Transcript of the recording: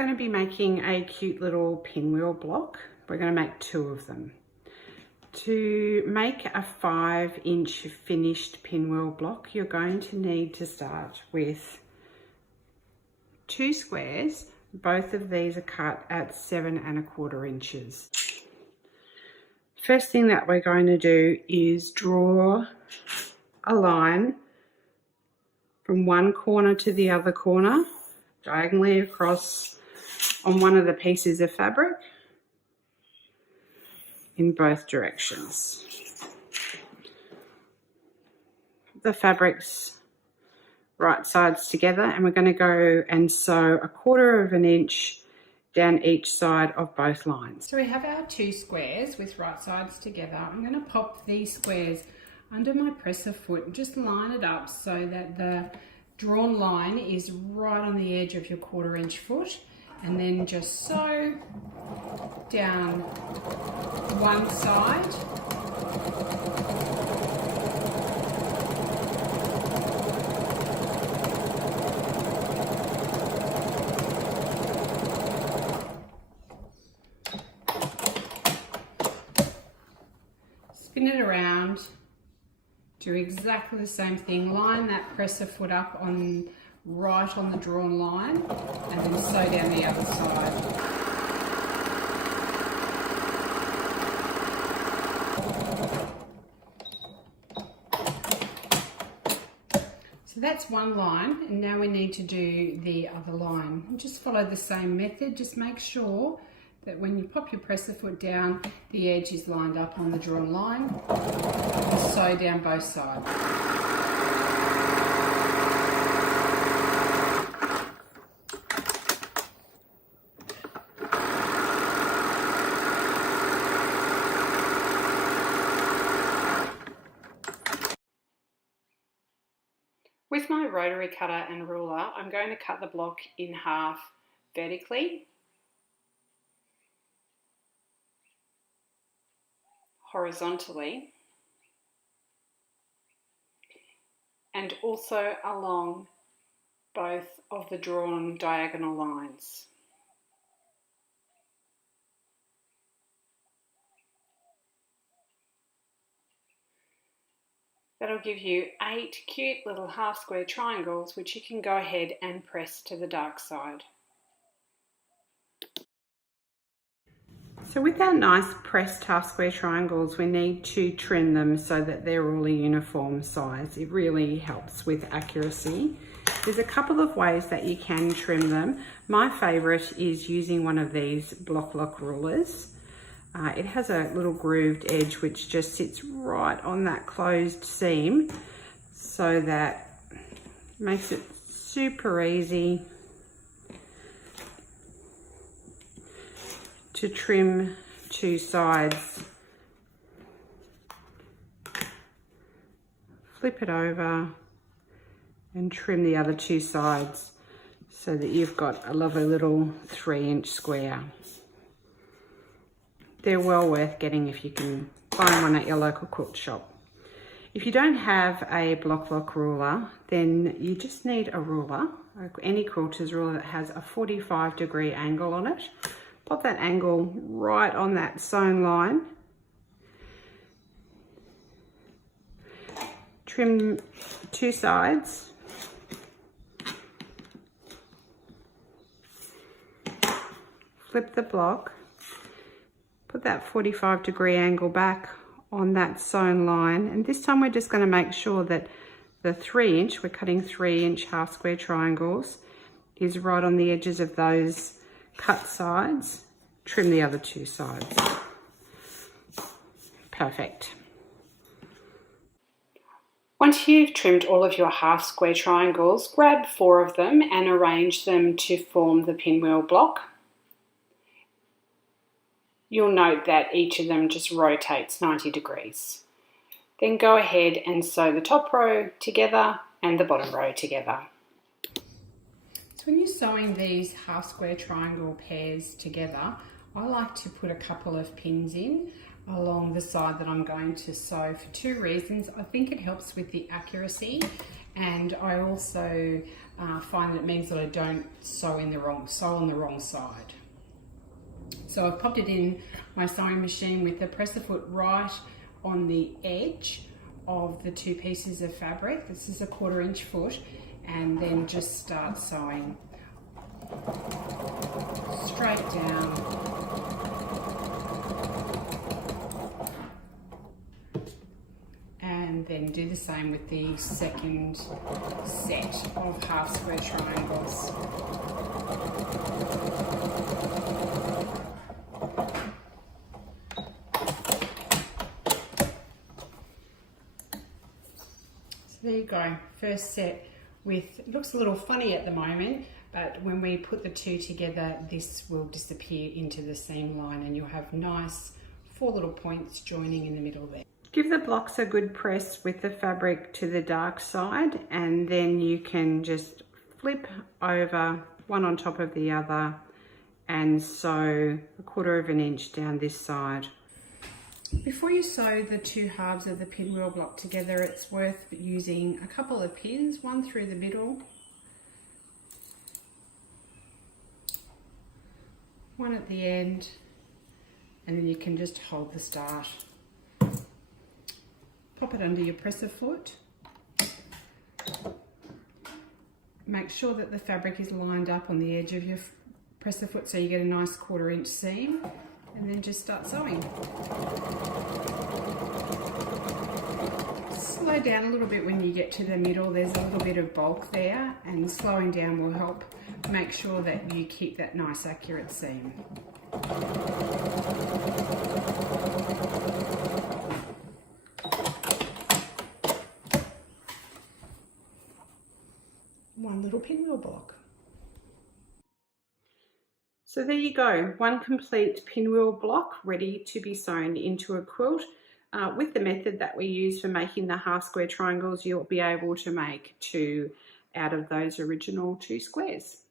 going to be making a cute little pinwheel block. We're going to make 2 of them. To make a 5-inch finished pinwheel block, you're going to need to start with 2 squares. Both of these are cut at 7 1/4 inches. First thing that we're going to do is draw a line from one corner to the other corner, diagonally across on one of the pieces of fabric in both directions. The fabric's right sides together, and we're going to go and sew 1/4 inch down each side of both lines. So we have our 2 squares with right sides together. I'm going to pop these squares under my presser foot and just line it up so that the drawn line is right on the edge of your 1/4 inch foot, and then just sew down one side spin it around, do exactly the same thing, line that presser foot up on right on the drawn line, and then sew down the other side. So that's one line, and now we need to do the other line. And just follow the same method, just make sure that when you pop your presser foot down, the edge is lined up on the drawn line, and sew down both sides. With my rotary cutter and ruler, I'm going to cut the block in half vertically, horizontally, and also along both of the drawn diagonal lines. That'll give you 8 cute little half square triangles, which you can go ahead and press to the dark side. So with our nice pressed half square triangles, we need to trim them so that they're all a uniform size. It really helps with accuracy. There's a couple of ways that you can trim them. My favourite is using one of these block lock rulers. It has a little grooved edge which just sits right on that closed seam, so that makes it super easy to trim 2 sides. Flip it over and trim the other 2 sides so that you've got a lovely little 3-inch square. They're well worth getting if you can find one at your local quilt shop. If you don't have a block lock ruler, then you just need a ruler, any quilter's ruler that has a 45-degree angle on it. Pop that angle right on that sewn line. Trim 2 sides. Flip the block. Put that 45-degree angle back on that sewn line, and this time we're just going to make sure that the 3-inch, we're cutting 3-inch half square triangles, is right on the edges of those cut sides. Trim the other 2 sides. Perfect. Once you've trimmed all of your half square triangles, grab 4 of them and arrange them to form the pinwheel block. You'll note that each of them just rotates 90 degrees. Then go ahead and sew the top row together and the bottom row together. So when you're sewing these half square triangle pairs together, I like to put a couple of pins in along the side that I'm going to sew for 2 reasons. I think it helps with the accuracy, and I also find that it means that I don't sew on the wrong side. So I've popped it in my sewing machine with the presser foot right on the edge of the two pieces of fabric. This is a 1/4 inch foot, and then just start sewing straight down. And then do the same with the second set of half square triangles. So there you go, first set with, it looks a little funny at the moment, but when we put the two together, this will disappear into the seam line and you'll have nice 4 little points joining in the middle there. Give the blocks a good press with the fabric to the dark side, and then you can just flip over one on top of the other and sew 1/4 inch down this side. Before you sew the two halves of the pinwheel block together, it's worth using a couple of pins, one through the middle, one at the end, and then you can just hold the start. Pop it under your presser foot. Make sure that the fabric is lined up on the edge of your presser foot so you get a nice 1/4 inch seam, and then just start sewing. Slow down a little bit when you get to the middle. There's a little bit of bulk there, and slowing down will help make sure that you keep that nice accurate seam. One little pinwheel block. So there you go, one complete pinwheel block ready to be sewn into a quilt. With the method that we use for making the half square triangles, you'll be able to make 2 out of those original 2 squares.